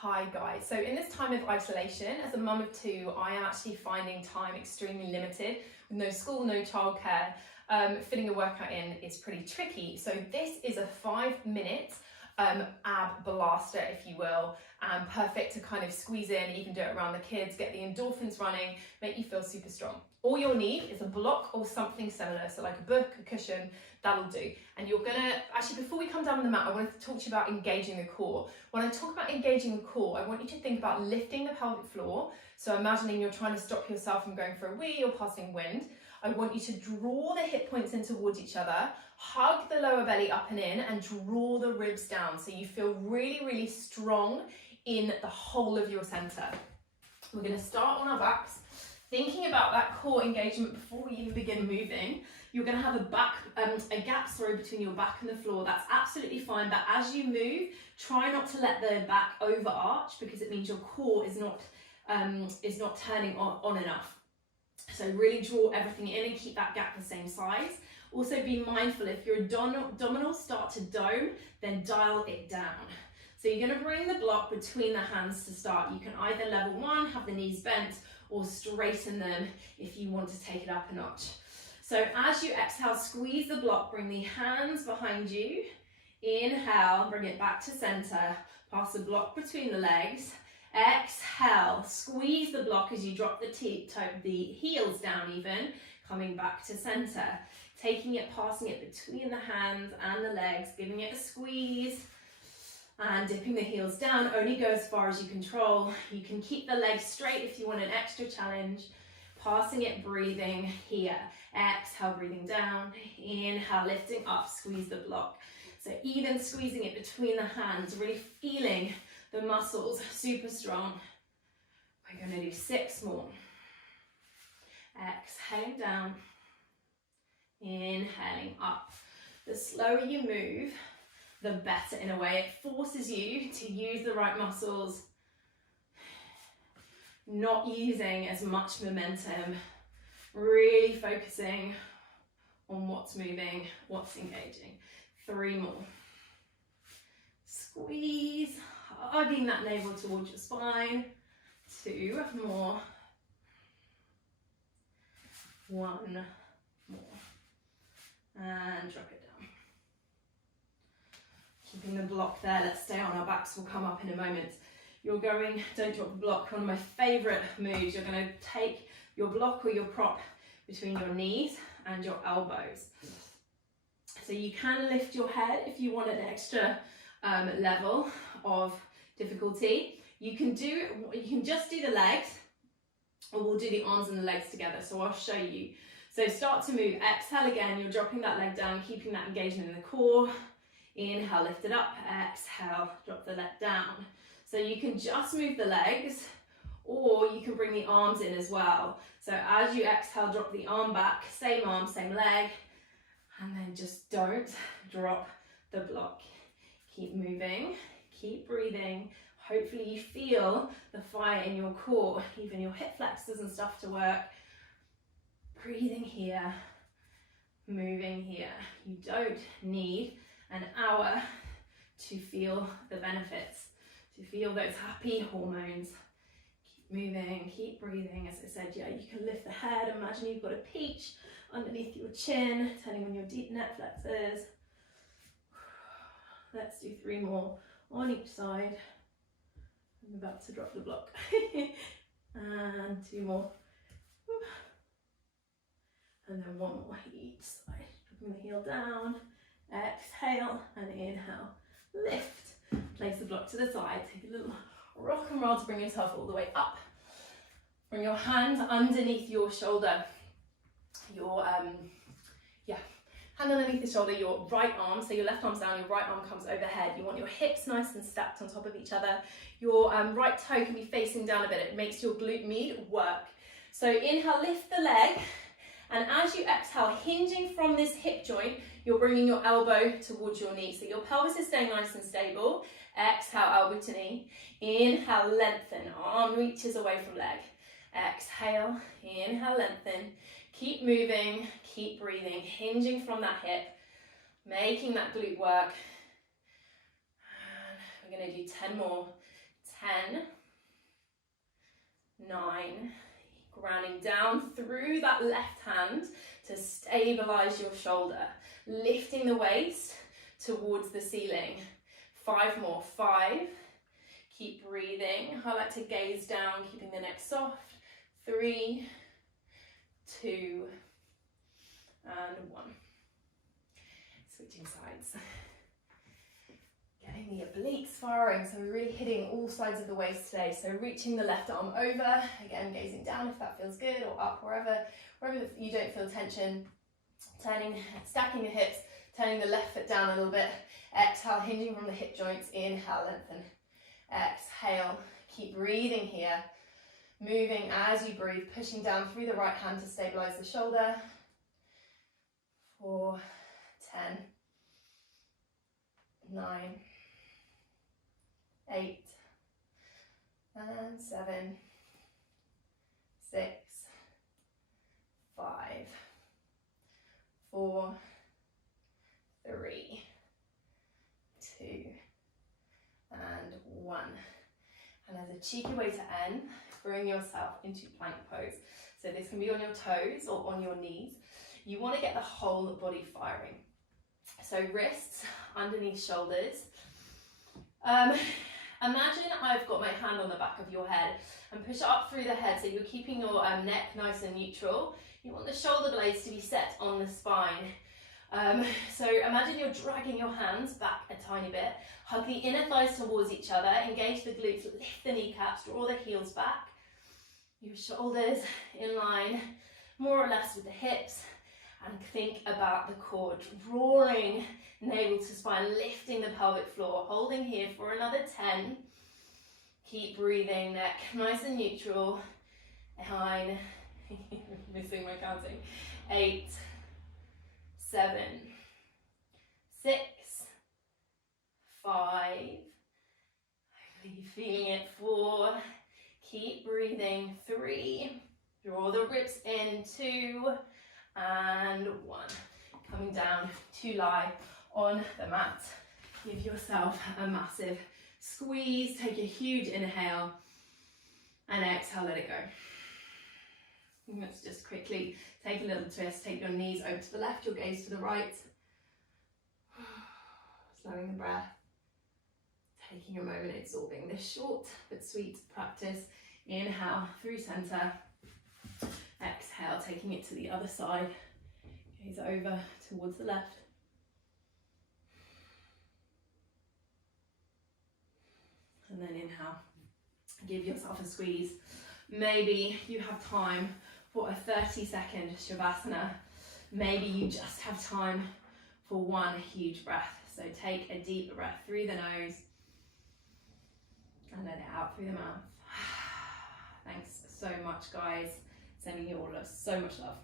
Hi guys, so in this time of isolation, as a mum of two, I am actually finding time extremely limited with no school, no childcare. Fitting a workout in is pretty tricky. So this is a 5-minute ab blaster, if you will, and perfect to kind of squeeze in, even do it around the kids, get the endorphins running, make you feel super strong. All you'll need is a block or something similar, so like a book, a cushion, that'll do. And you're gonna, actually before we come down the mat, I want to talk to you about engaging the core. When I talk about engaging the core, I want you to think about lifting the pelvic floor. So imagining you're trying to stop yourself from going for a wee or passing wind. I want you to draw the hip points in towards each other, hug the lower belly up and in, and draw the ribs down so you feel really, really strong in the whole of your center. We're going to start on our backs, thinking about that core engagement before we even begin moving. You're going to have a gap between your back and the floor. That's absolutely fine, but as you move, try not to let the back overarch because it means your core is not turning on enough. So really draw everything in and keep that gap the same size. Also be mindful, if your abdominals start to dome, then dial it down. So you're going to bring the block between the hands to start. You can either level one, have the knees bent, or straighten them if you want to take it up a notch. So as you exhale, squeeze the block, bring the hands behind you. Inhale, bring it back to center. Pass the block between the legs. Exhale, squeeze the block as you drop the heels down even, coming back to center. Taking it, passing it between the hands and the legs, giving it a squeeze. And dipping the heels down, only go as far as you control. You can keep the legs straight if you want an extra challenge. Passing it, breathing here. Exhale, breathing down. Inhale, lifting up, squeeze the block. So even squeezing it between the hands, really feeling the muscles super strong. We're going to do 6 more. Exhaling down. Inhaling up. The slower you move, the better in a way. It forces you to use the right muscles, not using as much momentum, really focusing on what's moving, what's engaging. 3 more. Squeeze, hugging that navel towards your spine. 2 more. 1 more. And drop it down. Keeping the block there, let's stay on our backs, we'll come up in a moment. You're going, don't drop the block, one of my favourite moves, you're going to take your block or your prop between your knees and your elbows. So you can lift your head if you want an extra level of difficulty. You can just do the legs, or we'll do the arms and the legs together, so I'll show you. So start to move, exhale again, you're dropping that leg down, keeping that engagement in the core. Inhale, lift it up, exhale, drop the leg down. So you can just move the legs, or you can bring the arms in as well. So as you exhale, drop the arm back, same arm, same leg, and then just don't drop the block. Keep moving, keep breathing. Hopefully you feel the fire in your core, even your hip flexors and stuff to work. Breathing here, moving here. You don't need an hour to feel the benefits, to feel those happy hormones. Keep moving, keep breathing. As I said, yeah, you can lift the head. Imagine you've got a peach underneath your chin, turning on your deep neck flexors. Let's do 3 more on each side. I'm about to drop the block. And 2 more. And then 1 more each side. Dropping the heel down. Exhale and inhale. Lift. Place the block to the side. Take a little rock and roll to bring yourself all the way up. Bring your hand underneath your shoulder. Your hand underneath the shoulder, your right arm, so your left arm's down, your right arm comes overhead. You want your hips nice and stacked on top of each other. Your right toe can be facing down a bit. It makes your glute med work. So inhale, lift the leg, and as you exhale, hinging from this hip joint, you're bringing your elbow towards your knee. So your pelvis is staying nice and stable. Exhale, elbow to knee. Inhale, lengthen, arm reaches away from leg. Exhale, inhale, lengthen. Keep moving, keep breathing, hinging from that hip, making that glute work. And we're going to do 10 more. 10, 9, grounding down through that left hand to stabilize your shoulder, lifting the waist towards the ceiling. 5 more, 5, keep breathing. I like to gaze down, keeping the neck soft. 3, 2, and 1. Switching sides. Getting the obliques firing, so we're really hitting all sides of the waist today. So reaching the left arm over, again gazing down if that feels good, or up wherever you don't feel tension. Stacking the hips, turning the left foot down a little bit. Exhale, hinging from the hip joints. Inhale, lengthen. Exhale, keep breathing here. Moving as you breathe, pushing down through the right hand to stabilize the shoulder. 4, 10, 9, 8, and 7, 6, 5, 4, 3, 2, and 1. And as a cheeky way to end, bring yourself into plank pose. So this can be on your toes or on your knees. You want to get the whole body firing. So wrists underneath shoulders. Imagine I've got my hand on the back of your head and push it up through the head, so you're keeping your neck nice and neutral. You want the shoulder blades to be set on the spine. So imagine you're dragging your hands back a tiny bit. Hug the inner thighs towards each other, engage the glutes, lift the kneecaps, draw the heels back. Your shoulders in line, more or less with the hips. And think about the core, drawing navel to spine, lifting the pelvic floor, holding here for another 10. Keep breathing, neck nice and neutral. 9, missing my counting. 8, 7, 6, 5. Hopefully you're feeling it. 4. Keep breathing. 3. Draw the ribs in. 2. And 1. Coming down to lie on the mat. Give yourself a massive squeeze. Take a huge inhale and exhale, let it go. Let's just quickly take a little twist. Take your knees over to the left, your gaze to the right. Slowing the breath. Taking a moment, absorbing this short but sweet practice. Inhale through center. Exhale, taking it to the other side. Gaze over towards the left. And then inhale. Give yourself a squeeze. Maybe you have time for a 30-second Shavasana. Maybe you just have time for one huge breath. So take a deep breath through the nose and let it out through the mouth. Thanks so much, guys. Sending you all so much love.